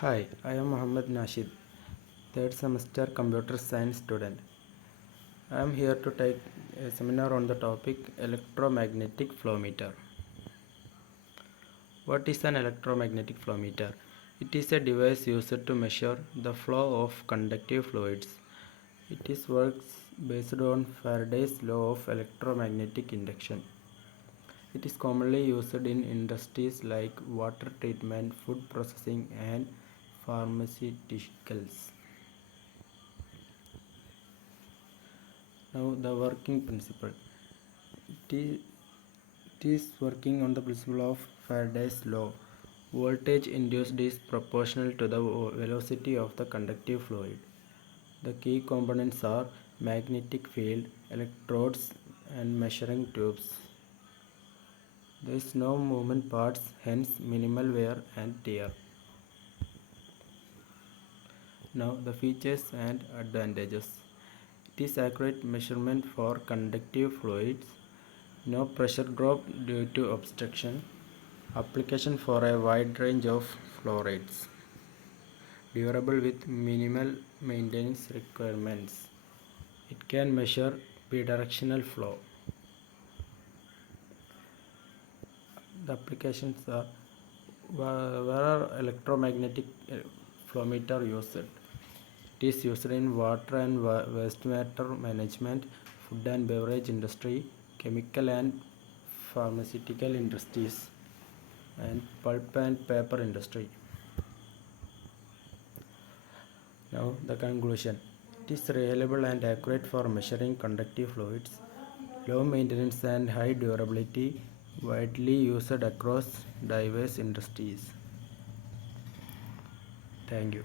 Hi, I am Mohammed Nashid, third semester computer science student. I am here to take a seminar on the topic electromagnetic flow meter. What is an electromagnetic flow meter? It is a device used to measure the flow of conductive fluids. It is works based on Faraday's law of electromagnetic induction. It is commonly used in industries like water treatment, food processing, and pharmaceuticals. Now, the working principle. It is working on the principle of Faraday's law. Voltage induced is proportional to the velocity of the conductive fluid. The key components are magnetic field, electrodes, and measuring tubes. There is no movement parts, hence minimal wear and tear. Now the features and advantages. It is accurate measurement for conductive fluids. No pressure drop due to obstruction. Application for a wide range of flow rates. Durable with minimal maintenance requirements. It can measure bidirectional flow. The applications are where are electromagnetic flow meter used? It is used in water and wastewater management, food and beverage industry, chemical and pharmaceutical industries, and pulp and paper industry. Now the conclusion. It is reliable and accurate for measuring conductive fluids, low maintenance and high durability, widely used across diverse industries. Thank you.